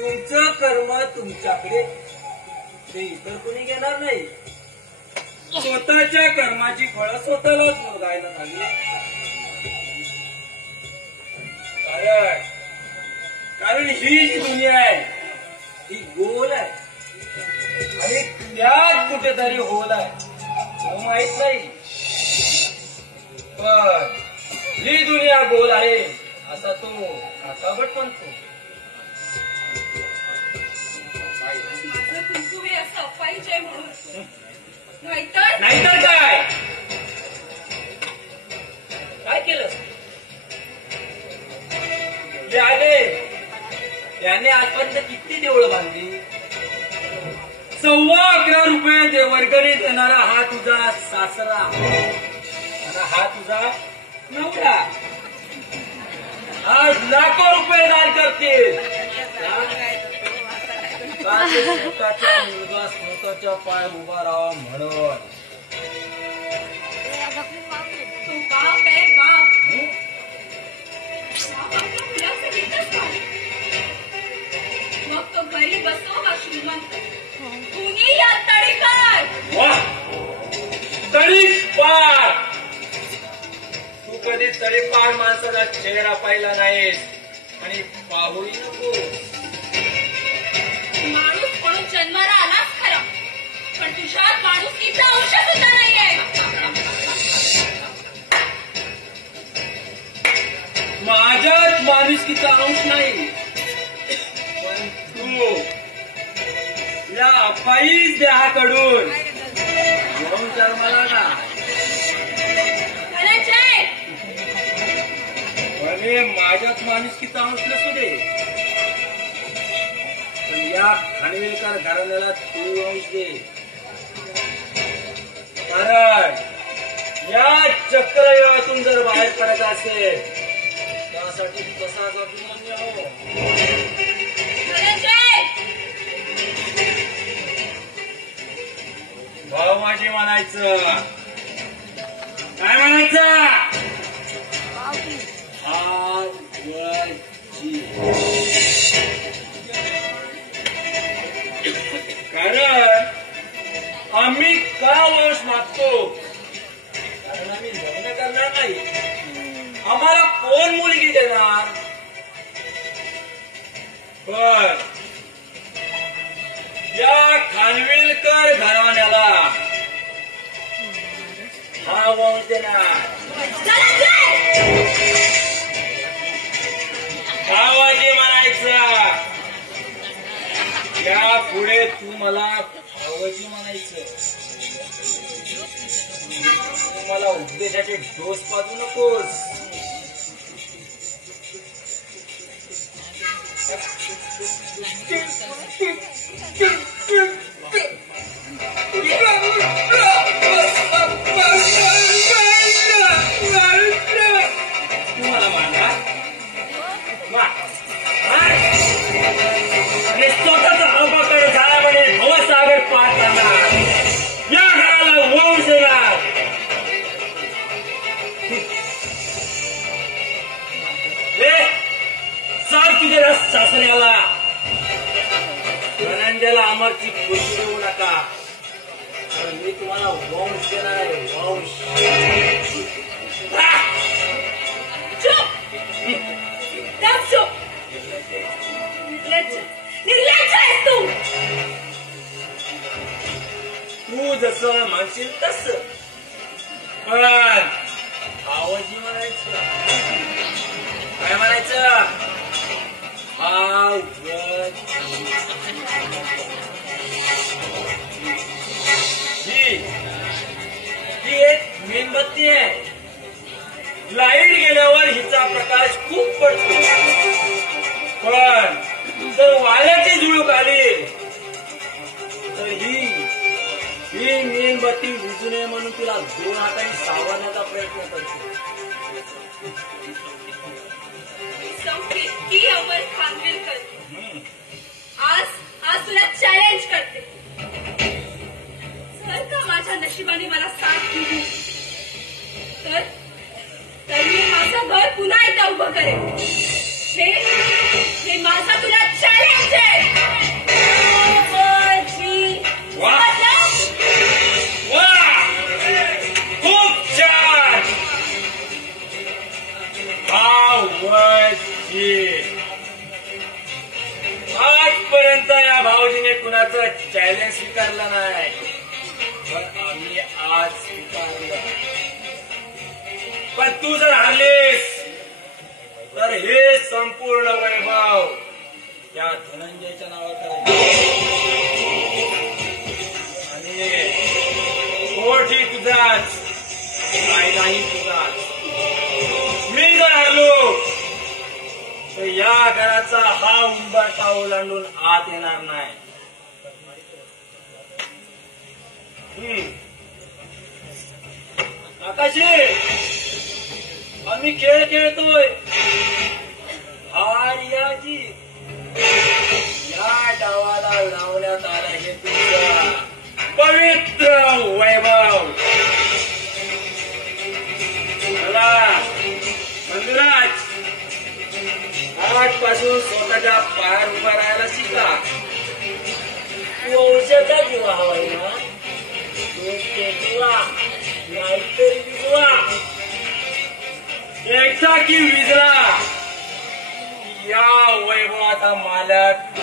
तुमचं कर्म तुमच्याकडे, ते इतर कोणी घेणार नाही. स्वतःच्या कर्माची फळं स्वतःलाच भोगायला हवी. कारण ही जी दुनिया आहे ही गोल आहे आणि त्यात कुठेतरी होल आहे, तो माहित नाही. पण ही दुनिया गोल आहे असा तो काकाबट म्हणतो. माझं कुंकू हे असं पाहिजे म्हणून, नाहीतर काय काय केलं याने आजपर्यंत किती देवळं बांधली. 11.25 रुपये वर्गणी देणारा हा तुझा सासरा आणि हा तुझा नवरा आज लाखो रुपये दान करतील. स्वतःच्या पाय उभा राहा म्हणून. तू बाप आहे बाप. मग तो गरीब असो हा श्रीमंत, कुणी या तडीपार. तडीपार, तू कधी तडीपार माणसाचा चेहरा पाहिला नाहीस आणि पाहूही नको. माणूस म्हणून जन्माला आलाच खरा, पण तुझ्यात माणुसकीचा अंश सुद्धा नाहीये. माझ्यात माणुसकीचा अंश नाही, पण तू या अफाईच देहाकडून येऊन जन्माला ना. भले माझ्यात माणुसकीचा अंश नसू दे, पण या खानविलकर घराण्याला तू अंश दे. कारण या चक्रव्यूहातून जर बाहेर पडायचं असेल त्यासाठी कसाच अभिमन्यू हो. भाऊमाजी म्हणायचं, काय म्हणायचं? कारण आम्ही का वंश मागतो? कारण आम्ही लग्न करणार नाही. आम्हाला कोण मुलगी देणार? पण या खानविलकर घराण्याला हा वंश देणार. भावाजी म्हणायचं, या पुढे तू मला भावाजी म्हणायचं. तू मला उद्देशाचे डोस पाजू नकोस. तुम्हाला मानणार स्वतःचा अवकाळ झाला म्हणे भवसागर पार करणार, या घराला वंश देणार. सांग तुझ्या सासऱ्याला धनंजयला अमरची गोष्ट देऊ नका, कारण मी तुम्हाला वंश देणार आहे. वंश. तू जसं म्हणशील तस. पण आवाजी म्हणायचं, काय म्हणायचं? ही एक मेणबत्ती आहे. लाईट गेल्यावर हिचा प्रकाश खूप पडतो, पण जर वाऱ्याची झुळूक आली तर ही मेणबत्ती विझू नये म्हणून तिला 2 हातांनी सावरण्याचा प्रयत्न करते. की अमर खानविलकर, आज तुला चॅलेंज करते. जर का माझ्या नशिबाने मला साथ दिली तर मी माझं घर पुन्हा एकदा उभं करेन. हे माझा तुला चॅलेंज आहे. भाऊजीने कुणाचं चॅलेंज स्वीकारलं नाही, पण आम्ही आज स्वीकारलं. पण तू जर हरलीस तर हे संपूर्ण वैभव त्या धनंजयच्या नावावर आणि कोठही तुझाच, कायदाही तुझाच. मी जर हरलो तर या घराचा हा उंबरठा ओलांडून आत येणार नाही. आकाशी, आम्ही खेळ खेळतोय. आर्याजी, या डावाला लावण्यात आलं हे तुझं पवित्र वैभव. मला मंजुराज, आजपासून स्वतःच्या पायावर उभा राहायला शिका. वंशाचा दिवा हवाय ना, दिवा नाहीतरी विजवा. एकदा की विजला, या वैभवाचा मालक